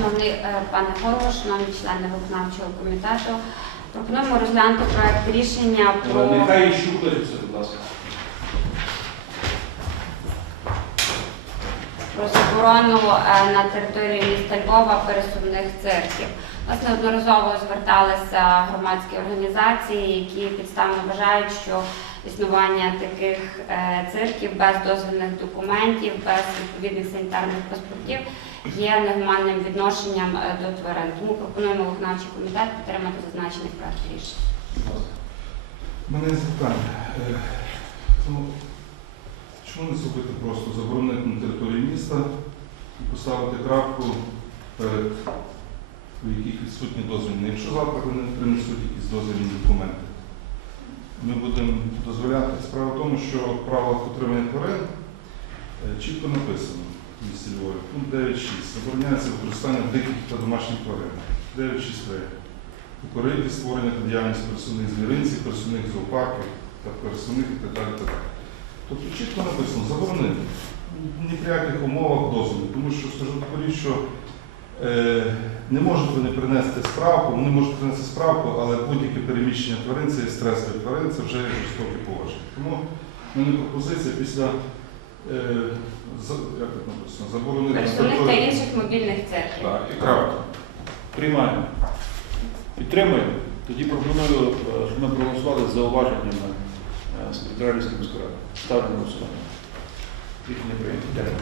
Шановний е, пане голово, шановні члени виконавчого комітету, пропонуємо розглянути проект рішення про Нехай і щухаються, будь ласка. про заборону е, на території міста Львова пересувних цирків. Нас неодноразово зверталися громадські організації, які підставно вважають, що існування таких е, цирків без дозвільних документів, без відповідних санітарних паспортів є негуманним відношенням е, до тварин. Тому пропонуємо виконавчий комітет підтримати зазначений проект рішення. Мене запитання. Е, ну, Чому не зробити просто заборонити на території міста і поставити крапку перед у яких відсутні дозвільні. Якщо завтра вони принесуть якісь дозвільні документи, ми будемо дозволяти. Справа в тому, що в правилах отримання тварин е, чітко написано місті Львові. Пункт 9.6. Забороняється використання диких та домашніх тварин. 9.6 Укорити створення та діяльність персонних звіринців, персонних зоопарків та персонних і так далі. так. Тобто чітко написано, заборонити. Ні при яких умовах дозволу. Тому що скажу такої, що е, не можуть вони принести справку, вони можуть принести справку, але будь-яке переміщення тварин це є стрес для тварин, це вже є жорстоке поваження. Тому в мене пропозиція після як тут написано, заборонити Представник та інших мобільних церкв. Так, і крапка. Приймаємо. Підтримуємо. Тоді пропоную, е, щоб ми проголосували з зауваженнями з секретаря міської міської ради. Ставлю на голосування. Рішення прийнято. Дякую.